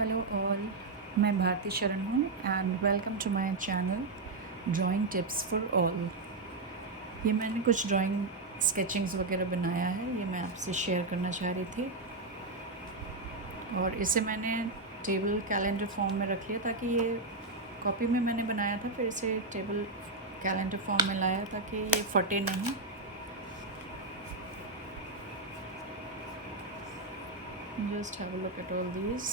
Hello all, मैं भारती शरण हूँ and welcome to my channel drawing tips for all. ये मैंने कुछ ड्राइंग स्केचिंग्स वगैरह बनाया है, ये मैं आपसे शेयर करना चाह रही थी। और इसे मैंने टेबल कैलेंडर फॉर्म में रख लिया ताकि ये कॉपी में मैंने बनाया था, फिर इसे टेबल कैलेंडर फॉर्म में लाया ताकि ये फटे नहीं। Just have a look at all these.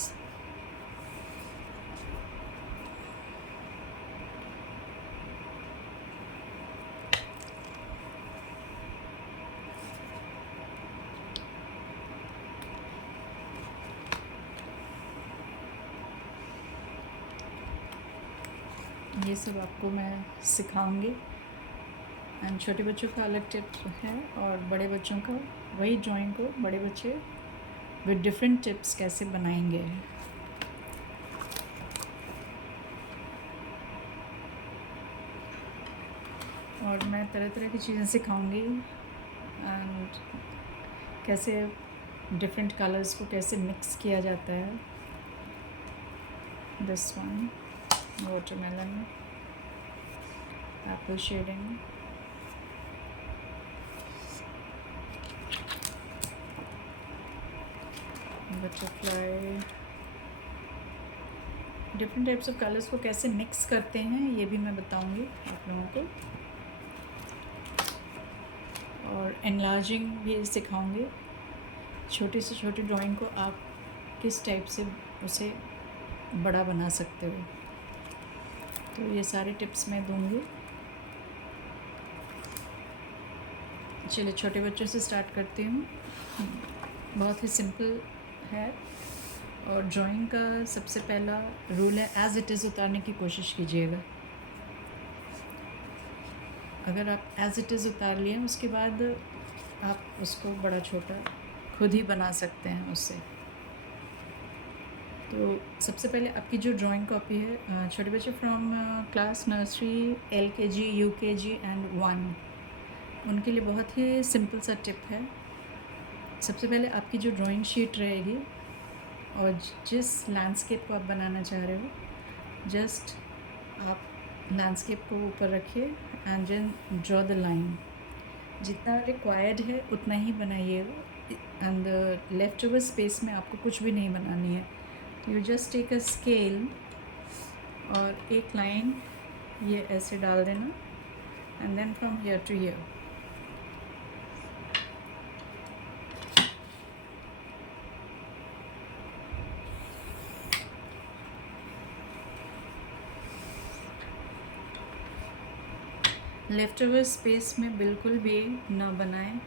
ये सब आपको मैं सिखाऊंगी एंड छोटे बच्चों का अलग टिप है और बड़े बच्चों का वही ड्राइंग को बड़े बच्चे विद डिफरेंट टिप्स कैसे बनाएंगे। और मैं तरह तरह की चीज़ें सिखाऊंगी एंड कैसे डिफरेंट कलर्स को कैसे मिक्स किया जाता है। This one watermelon, apple shading, butterfly. Different types of colours को कैसे मिक्स करते हैं ये भी मैं बताऊंगी आप लोगों को, और एनलार्जिंग भी सिखाऊंगी। छोटी से छोटी ड्राइंग को आप किस टाइप से उसे बड़ा बना सकते हो, तो ये सारे टिप्स मैं दूंगी। चलिए छोटे बच्चों से स्टार्ट करती हूँ। बहुत ही सिंपल है और ड्राइंग का सबसे पहला रूल है एज़ इट इज़ उतारने की कोशिश कीजिएगा। अगर आप एज़ इट इज़ उतार लिए उसके बाद आप उसको बड़ा छोटा खुद ही बना सकते हैं उससे। तो सबसे पहले आपकी जो ड्राइंग कॉपी है, छोटे बच्चे from class nursery, LKG, UKG and 1, उनके लिए बहुत ही सिंपल सा टिप है। सबसे पहले आपकी जो ड्राइंग शीट रहेगी और जिस लैंडस्केप को आप बनाना चाह रहे हो, जस्ट आप लैंडस्केप को ऊपर रखिए and then draw the line. जितना रिक्वायर्ड है उतना ही बनाइएगा एंड लेफ्ट ओवर स्पेस में आपको कुछ भी नहीं बनानी है। You just take a scale और एक लाइन ये ऐसे डाल देना and then from here to here. Left over space में बिल्कुल भी न बनाएं।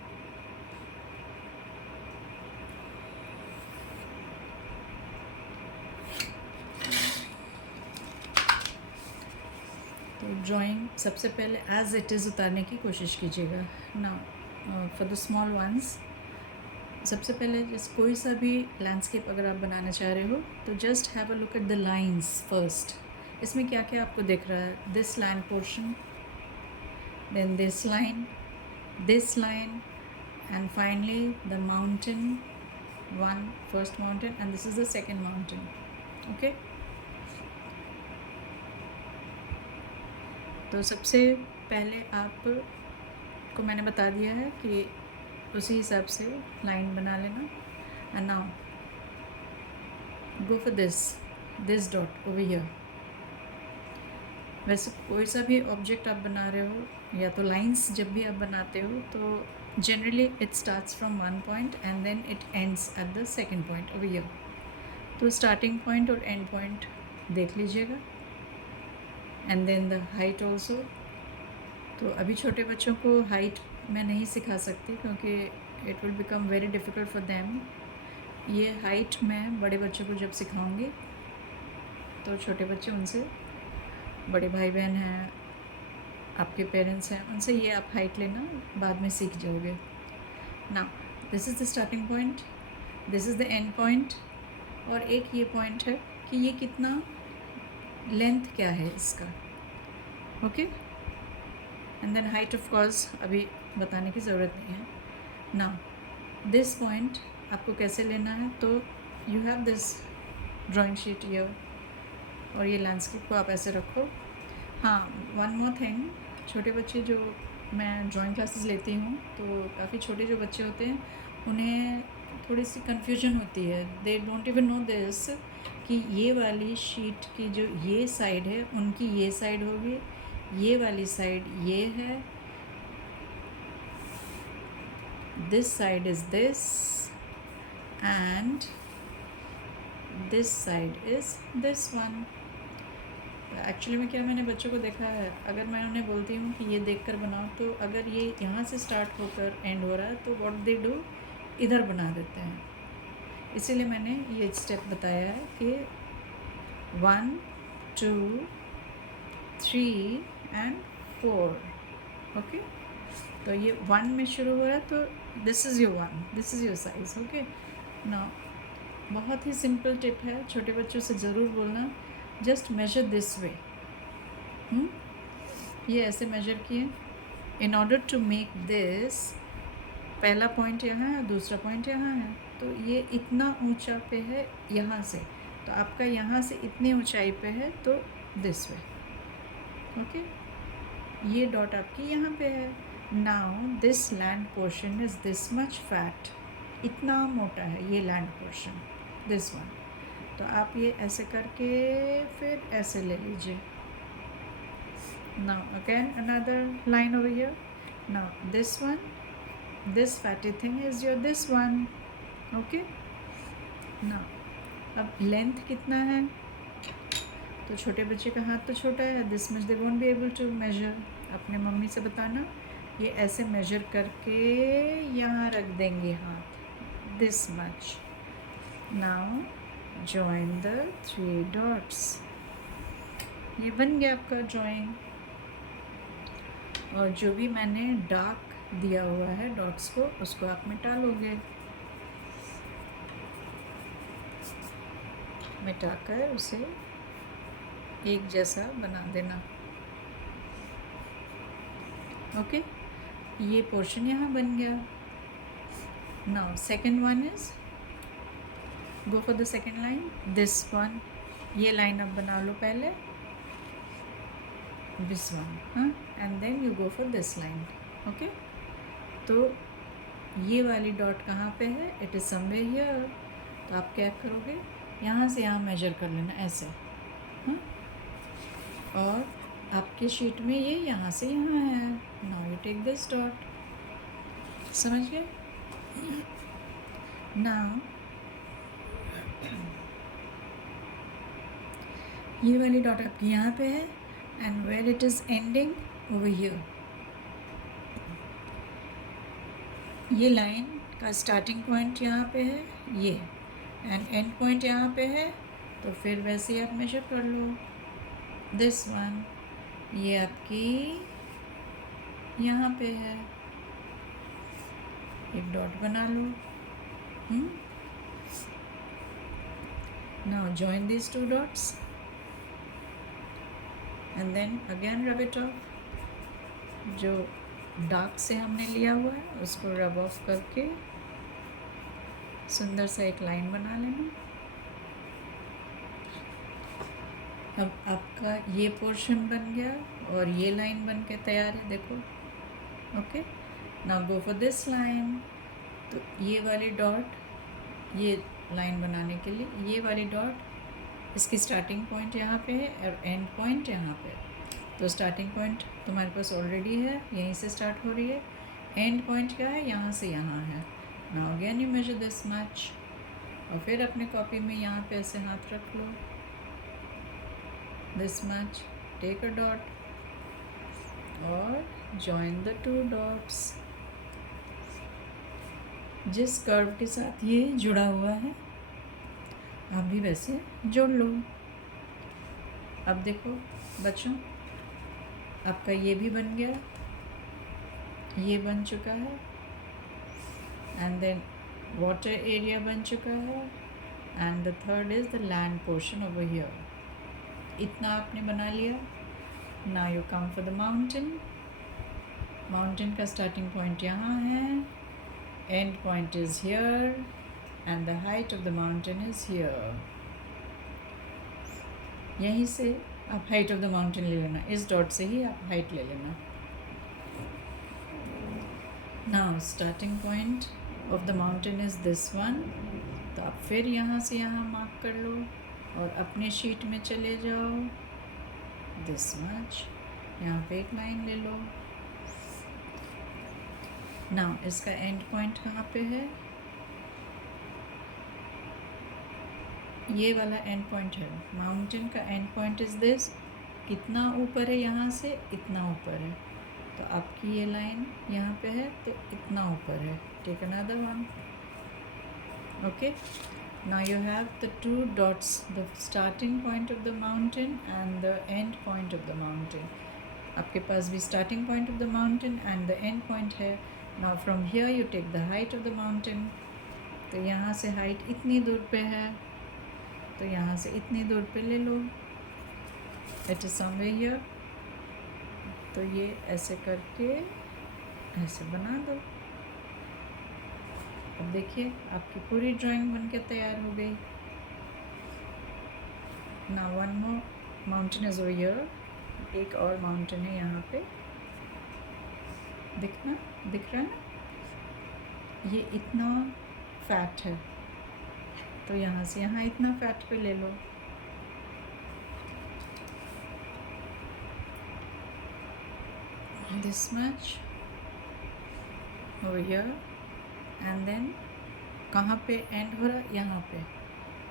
तो ड्राइंग सबसे पहले एज इट इज़ उतारने की कोशिश कीजिएगा ना। फॉर द स्मॉल वंस, सबसे पहले जैसे कोई सा भी लैंडस्केप अगर आप बनाना चाह रहे हो तो just have a look at the lines first. इसमें क्या क्या आपको दिख रहा है? This land portion, then this line and finally the mountain, first mountain and this is the second mountain. Okay, तो सबसे पहले आप को मैंने बता दिया है कि उसी हिसाब से लाइन बना लेना। And now go for this dot over here. वैसे कोई सा भी ऑब्जेक्ट आप बना रहे हो या तो लाइंस जब भी आप बनाते हो तो generally it starts from one point and then it ends at the second point over here. तो स्टार्टिंग पॉइंट और एंड पॉइंट देख लीजिएगा and then the height also. तो अभी छोटे बच्चों को हाइट मैं नहीं सिखा सकती क्योंकि it will become very difficult for them. ये हाइट मैं बड़े बच्चों को जब सिखाऊंगी तो छोटे बच्चे, उनसे बड़े भाई बहन हैं, आपके पेरेंट्स हैं, उनसे ये आप हाइट लेना बाद में सीख जाओगे। Now this is the starting point, this is the end point, और एक ये पॉइंट है कि ये कितना लेंथ क्या है इसका। Okay, and then height of course अभी बताने की ज़रूरत नहीं है। नाउ दिस पॉइंट आपको कैसे लेना है, तो you have this drawing sheet ये, और ये लैंडस्केप को आप ऐसे रखो। हाँ, वन मोर थिंग, छोटे बच्चे जो मैं ड्राइंग क्लासेस लेती हूँ, तो काफ़ी छोटे जो बच्चे होते हैं उन्हें थोड़ी सी कन्फ्यूजन होती है। They don't even know this कि ये वाली शीट की जो ये साइड है उनकी ये साइड होगी, ये वाली साइड ये है, this side is this and this side is this one. Actually में क्या, मैंने बच्चों को देखा है, अगर मैं उन्हें बोलती हूँ कि ये देखकर बनाओ, तो अगर ये यहाँ से स्टार्ट होकर एंड हो रहा है तो व्हाट दे डू, इधर बना देते हैं। इसीलिए मैंने ये स्टेप बताया है कि 1 2 3 एंड 4। ओके, तो ये 1 में शुरू हो रहा है, तो this is your 1, this is your size. Okay ना, बहुत ही सिंपल टिप है, छोटे बच्चों से ज़रूर बोलना, जस्ट मेजर दिस वे। ये ऐसे मेजर किए in order to make this. पहला पॉइंट यहाँ है, दूसरा पॉइंट यहाँ है, तो ये इतना ऊंचा पे है यहाँ से, तो आपका यहाँ से इतनी ऊंचाई पे है, तो दिस वे। ओके, ये डॉट आपकी यहाँ पे है। Now this land portion is this much fat, इतना मोटा है ये लैंड पोर्शन, दिस वन। तो आप ये ऐसे करके फिर ऐसे ले लीजिए। Now again another line over here. Now this one, this fatty thing is your this one. Okay. Now अब लेंथ कितना है, तो छोटे बच्चे का हाथ तो छोटा है, this much they won't be able to measure. अपने मम्मी से बताना, ये ऐसे मेजर करके यहाँ रख देंगे हाथ, this much. Now join the 3 dots। ये बन गया आपका ड्राइंग। और जो भी मैंने डार्क दिया हुआ है डॉट्स को, उसको आप मिटा लोगे, मिटाकर उसे एक जैसा बना देना। ओके, ये पोर्शन यहाँ बन गया। Now second one is, go for the second line, this one. ये लाइन अब बना लो पहले, दिस वन, हाँ, and then you go for this line. Okay, तो ये वाली डॉट कहाँ पे है, इट इज़ समवेयर हियर। तो आप क्या करोगे, यहाँ से यहाँ मेजर कर लेना ऐसे, हाँ, और आपके शीट में ये यहाँ से यहाँ है। Now you take this dot, समझ गए। नाउ ये वाली डॉट आपकी यहाँ पे है, and where it is ending over here. ये लाइन का स्टार्टिंग पॉइंट यहाँ पे है ये, एंड एंड पॉइंट यहाँ पे है, तो फिर वैसे ही आप मेजर कर लो, दिस वन। ये आपकी यहाँ पे है, एक डॉट बना लो। Now join this 2 dots and then again rub it off. जो डार्क से हमने लिया हुआ है उसको रब ऑफ करके सुंदर सा एक लाइन बना लेना। अब आपका ये पोर्शन बन गया और ये लाइन बन के तैयार है, देखो। Okay, now go for this line. तो ये वाली डॉट, ये लाइन बनाने के लिए ये वाली डॉट, इसकी स्टार्टिंग पॉइंट यहाँ पे है और एंड पॉइंट यहाँ पे। तो स्टार्टिंग पॉइंट तुम्हारे पास ऑलरेडी है, यहीं से स्टार्ट हो रही है। एंड पॉइंट क्या है, यहाँ से यहाँ है। Now again you measure this much, और फिर अपने कॉपी में यहाँ पे ऐसे हाथ रख लो, this much, take a dot और जॉइन द 2 डॉट्स। जिस कर्व के साथ ये जुड़ा हुआ है आप भी वैसे जोड़ लो। अब देखो बच्चों, आपका ये भी बन गया, ये बन चुका है, एंड देन वाटर एरिया बन चुका है, and the third is the land portion over here. इतना आपने बना लिया। Now you come for the mountain. Mountain का स्टार्टिंग पॉइंट यहाँ है, and point is here, and the height of the mountain is here. यहीं से आप हाइट ऑफ द माउंटेन ले लेना, इस डॉट से ही आप हाइट ले लेना। Now starting point of the mountain is this one, तो आप फिर यहाँ से यहाँ मार्क कर लो और अपने शीट में चले जाओ, दिस मच, यहाँ पे एक लाइन ले लो। नाउ इसका एंड पॉइंट कहाँ पे है, ये वाला एंड पॉइंट है। माउंटेन का एंड पॉइंट इज़ दिस, कितना ऊपर है यहाँ से, इतना ऊपर है, तो आपकी ये लाइन यहाँ पे है तो इतना ऊपर है। Take another one, okay. Now you have the two dots, the starting point of the mountain and the end point of the mountain. आपके पास भी starting point of the mountain and the end point है। Now from here you take the height of the mountain, तो यहाँ से height इतनी दूर पे है, तो यहाँ से इतनी दूर पे ले लो, इट इज समवेयर हियर। तो ये ऐसे करके ऐसे बना दो। अब देखिए आपकी पूरी ड्राइंग बनके तैयार हो गई। Now one more mountain is over here, एक और माउंटेन है यहाँ पे, दिख रहा है ना, ये इतना फैट है, तो यहाँ से यहाँ इतना फैट पे ले लो। This much over here and then कहाँ पे एंड हो रहा है, यहाँ पे,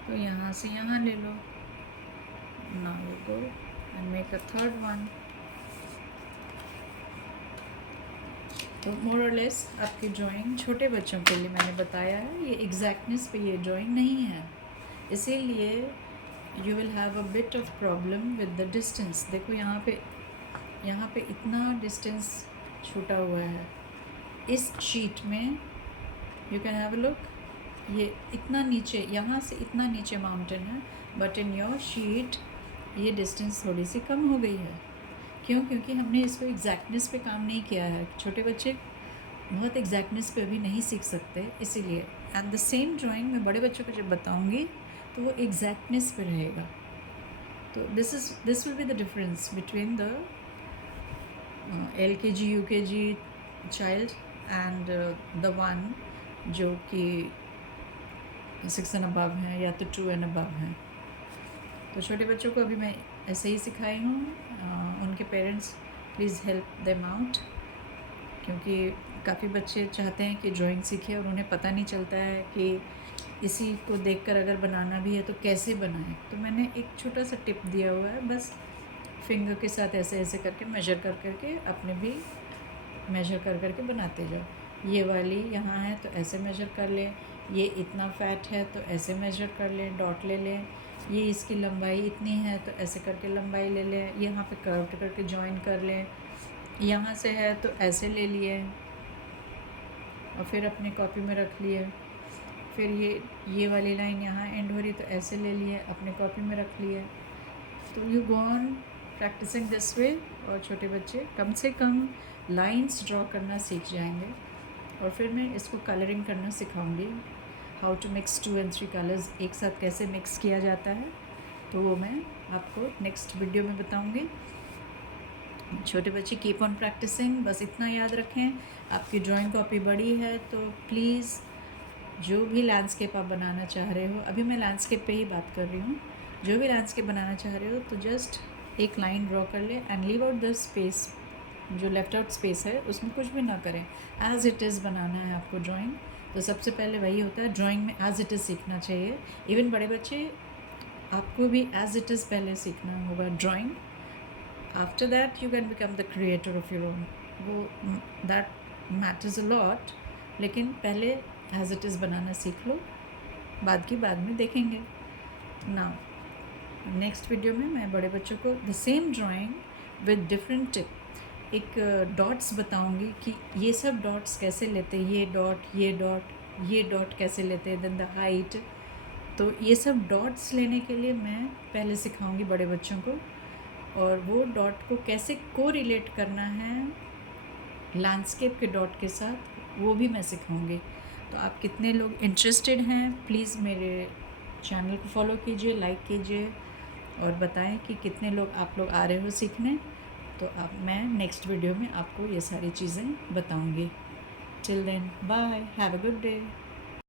तो यहाँ से यहाँ ले लो। now you go and make a third one। तो मोर और लेस आपकी ड्राइंग छोटे बच्चों के लिए मैंने बताया है, ये एग्जैक्टनेस पे ये ड्राइंग नहीं है, इसीलिए you will have a bit of problem with the distance. देखो यहाँ पे इतना डिस्टेंस छूटा हुआ है इस शीट में, you can have a look, ये इतना नीचे, यहाँ से इतना नीचे माउंटेन है, बट इन योर शीट ये डिस्टेंस थोड़ी सी कम हो गई है। क्यों? क्योंकि हमने इसको एग्जैक्टनेस पे काम नहीं किया है। छोटे बच्चे बहुत एग्जैक्टनेस पे अभी नहीं सीख सकते, इसीलिए। एंड द सेम ड्राइंग मैं बड़े बच्चों को जब बताऊंगी तो वो एग्जैक्टनेस पे रहेगा। तो this will be the difference between the LKG UKG child and the one जो कि 6 एंड अबव हैं या तो 2 एंड अबव हैं। तो छोटे बच्चों को अभी मैं ऐसे ही सिखाई हूँ। उनके parents please help them out, क्योंकि काफ़ी बच्चे चाहते हैं कि ड्राइंग सीखें और उन्हें पता नहीं चलता है कि इसी को देखकर अगर बनाना भी है तो कैसे बनाएं। तो मैंने एक छोटा सा टिप दिया हुआ है, बस फिंगर के साथ ऐसे ऐसे करके मेजर कर करके अपने भी मेजर कर करके बनाते जाओ। ये वाली यहाँ है तो ऐसे मेजर कर लें, ये इतना फैट है तो ऐसे मेजर कर लें, डॉट ले लें, ये इसकी लंबाई इतनी है तो ऐसे करके लंबाई ले लें, यहाँ पे कर्व करके जॉइन कर लें, यहाँ से है तो ऐसे ले लिए और फिर अपनी कॉपी में रख लिए। फिर ये वाली लाइन यहाँ एंड हो रही तो ऐसे ले लिए, अपने कॉपी में रख लिए। तो you go on practising this way, और छोटे बच्चे कम से कम लाइंस ड्रॉ करना सीख जाएंगे। और फिर मैं इसको कलरिंग करना सिखाऊंगी, how to mix 2 and 3 colours एक साथ कैसे मिक्स किया जाता है, तो वो मैं आपको नेक्स्ट वीडियो में बताऊंगी। छोटे बच्चे कीप ऑन प्रैक्टिसिंग, बस इतना याद रखें, आपकी ड्राइंग कॉपी बड़ी है तो प्लीज़ जो भी लैंडस्केप आप बनाना चाह रहे हो, अभी मैं लैंडस्केप पे ही बात कर रही हूँ, जो भी लैंडस्केप बनाना चाह रहे हो तो जस्ट एक लाइन ड्रॉ कर ले and leave out the space, जो लेफ्ट आउट स्पेस है उसमें कुछ भी ना करें, एज़ इट इज़ बनाना है आपको ड्राइंग। तो सबसे पहले वही होता है, ड्राइंग में एज़ इट इज़ सीखना चाहिए। इवन बड़े बच्चे, आपको भी एज़ इट इज़ पहले सीखना होगा drawing, after that you can become the creator of your own, वो दैट मैटर्स अ लॉट, लेकिन पहले एज़ इट इज़ बनाना सीख लो, बाद की बाद में देखेंगे ना। नेक्स्ट वीडियो में मैं बड़े बच्चों को the same drawing with different tip, एक डॉट्स बताऊंगी कि ये सब डॉट्स कैसे लेते हैं, ये डॉट कैसे लेते हैं, देन द हाइट। तो ये सब डॉट्स लेने के लिए मैं पहले सिखाऊंगी बड़े बच्चों को, और वो डॉट को कैसे को रिलेट करना है लैंडस्केप के डॉट के साथ, वो भी मैं सिखाऊंगी। तो आप कितने लोग इंटरेस्टेड हैं, प्लीज़ मेरे चैनल को फॉलो कीजिए, लाइक कीजिए और बताएं कि कितने लोग आप लोग आ रहे हो सीखने। तो अब मैं नेक्स्ट वीडियो में आपको ये सारी चीज़ें बताऊंगी। Till then bye, have a good day.